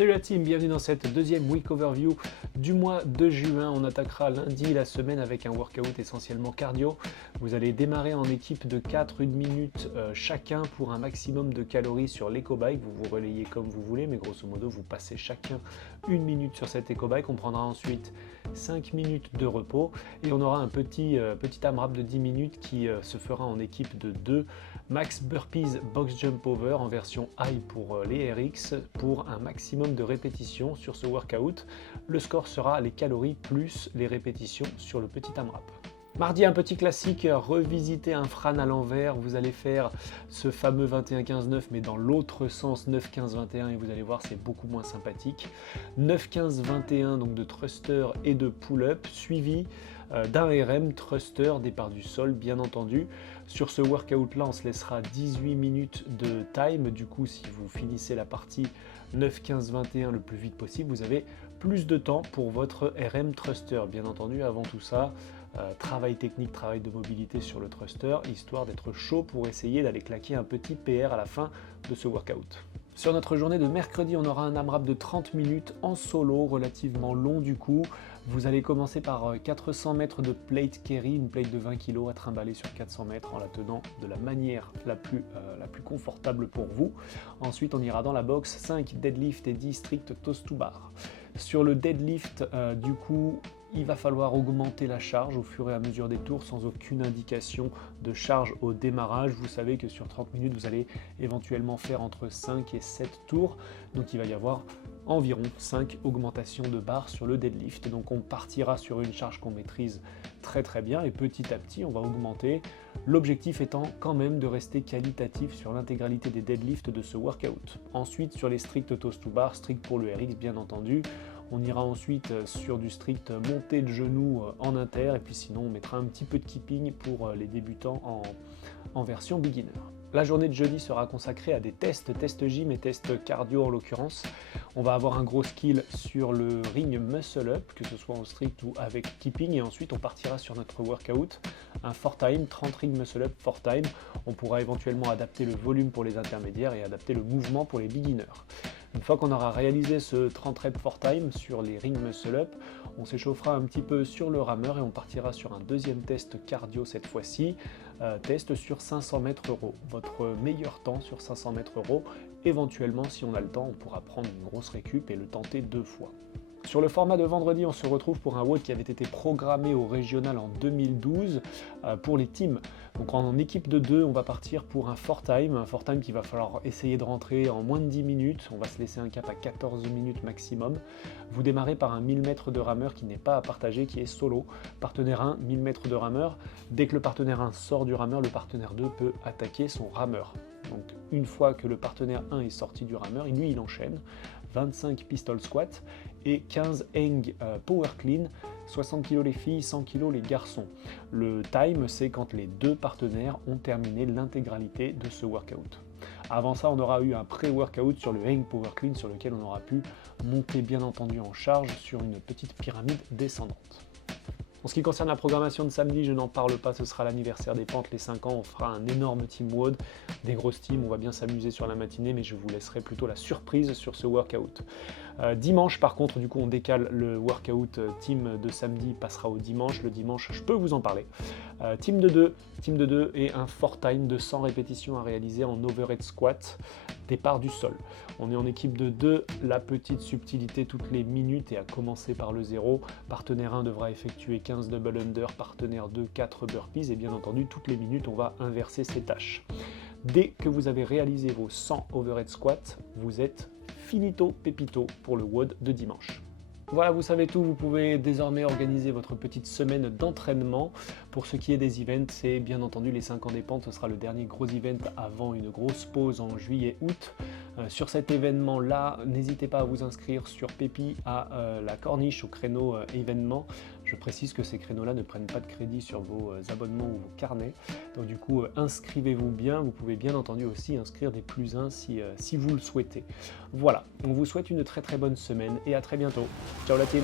Salut la team, bienvenue dans cette deuxième week overview du mois de juin. On attaquera lundi la semaine avec un workout essentiellement cardio. Vous allez démarrer en équipe de 4, 1 minute chacun pour un maximum de calories sur l'éco-bike. Vous vous relayez comme vous voulez, mais grosso modo vous passez chacun 1 minute sur cet éco-bike. On prendra ensuite 5 minutes de repos et on aura un petit AMRAP de 10 minutes qui se fera en équipe de 2 max burpees box jump over en version high pour les RX pour un maximum de répétitions sur ce workout. Le score sera les calories plus les répétitions sur le petit AMRAP. Mardi, un petit classique, revisiter un Fran à l'envers. Vous allez faire ce fameux 21-15-9 mais dans l'autre sens 9-15-21 et vous allez voir c'est beaucoup moins sympathique. 9-15-21 donc de thruster et de pull-up suivi d'un RM thruster départ du sol bien entendu. Sur ce workout là on se laissera 18 minutes de time, du coup si vous finissez la partie 9-15-21 le plus vite possible vous avez plus de temps pour votre RM thruster. Bien entendu avant tout ça travail technique, travail de mobilité sur le thruster, histoire d'être chaud pour essayer d'aller claquer un petit PR à la fin de ce workout. Sur notre journée de mercredi, on aura un AMRAP de 30 minutes en solo, relativement long du coup. Vous allez commencer par 400 mètres de plate carry, une plate de 20 kg à trimballer sur 400 mètres en la tenant de la manière la plus confortable pour vous. Ensuite, on ira dans la box 5 deadlift et 10 strict toes to bar. Sur le deadlift, du coup, il va falloir augmenter la charge au fur et à mesure des tours sans aucune indication de charge au démarrage. Vous savez que sur 30 minutes, vous allez éventuellement faire entre 5 et 7 tours. Donc il va y avoir environ 5 augmentations de barres sur le deadlift. Donc on partira sur une charge qu'on maîtrise très bien et petit à petit on va augmenter. L'objectif étant quand même de rester qualitatif sur l'intégralité des deadlifts de ce workout. Ensuite sur les strict toes to bar, strict pour le RX bien entendu. On ira ensuite sur du strict montée de genoux en inter et puis sinon on mettra un petit peu de keeping pour les débutants en version beginner. La journée de jeudi sera consacrée à des tests gym et tests cardio en l'occurrence. On va avoir un gros skill sur le ring muscle up, que ce soit en strict ou avec keeping, et ensuite on partira sur notre workout, un 4 time, 30 ring muscle up 4 time. On pourra éventuellement adapter le volume pour les intermédiaires et adapter le mouvement pour les beginners. Une fois qu'on aura réalisé ce 30 reps 4 time sur les ring muscle up, on s'échauffera un petit peu sur le rameur et on partira sur un deuxième test cardio cette fois-ci, test sur 500 mètres row. Votre meilleur temps sur 500 mètres row, éventuellement si on a le temps, on pourra prendre une grosse récup et le tenter 2 fois. Sur le format de vendredi, on se retrouve pour un WOD qui avait été programmé au régional en 2012 pour les teams. Donc en équipe de 2, on va partir pour un 4 time qu'il va falloir essayer de rentrer en moins de 10 minutes. On va se laisser un cap à 14 minutes maximum. Vous démarrez par un 1000 mètres de rameur qui n'est pas à partager, qui est solo. Partenaire 1, 1000 mètres de rameur. Dès que le partenaire 1 sort du rameur, le partenaire 2 peut attaquer son rameur. Donc une fois que le partenaire 1 est sorti du rameur, lui il enchaîne 25 pistol squats et 15 hang power clean, 60 kg les filles, 100 kg les garçons. Le time c'est quand les deux partenaires ont terminé l'intégralité de ce workout. Avant ça, on aura eu un pré-workout sur le hang power clean sur lequel on aura pu monter bien entendu en charge sur une petite pyramide descendante. En ce qui concerne la programmation de samedi, je n'en parle pas, ce sera l'anniversaire des pentes, les 5 ans, on fera un énorme team WOD, des grosses teams, on va bien s'amuser sur la matinée, mais je vous laisserai plutôt la surprise sur ce workout. Dimanche, par contre, du coup, on décale le workout team de samedi, passera au dimanche. Le dimanche, je peux vous en parler. Team de 2 et un 4 time de 100 répétitions à réaliser en overhead squat, départ du sol. On est en équipe de 2, la petite subtilité toutes les minutes et à commencer par le 0. Partenaire 1 devra effectuer 15 double under, partenaire 2, 4 burpees et bien entendu, toutes les minutes, on va inverser ces tâches. Dès que vous avez réalisé vos 100 overhead squats, vous êtes finito pepito pour le WOD de dimanche. Voilà, vous savez tout, vous pouvez désormais organiser votre petite semaine d'entraînement. Pour ce qui est des events, c'est bien entendu les 5 ans des pentes, ce sera le dernier gros event avant une grosse pause en juillet-août. Sur cet événement-là, n'hésitez pas à vous inscrire sur Pépi à la corniche au créneau événement. Je précise que ces créneaux-là ne prennent pas de crédit sur vos abonnements ou vos carnets. Donc du coup, inscrivez-vous bien. Vous pouvez bien entendu aussi inscrire des plus 1 si vous le souhaitez. Voilà, on vous souhaite une très bonne semaine et à très bientôt. Ciao la team!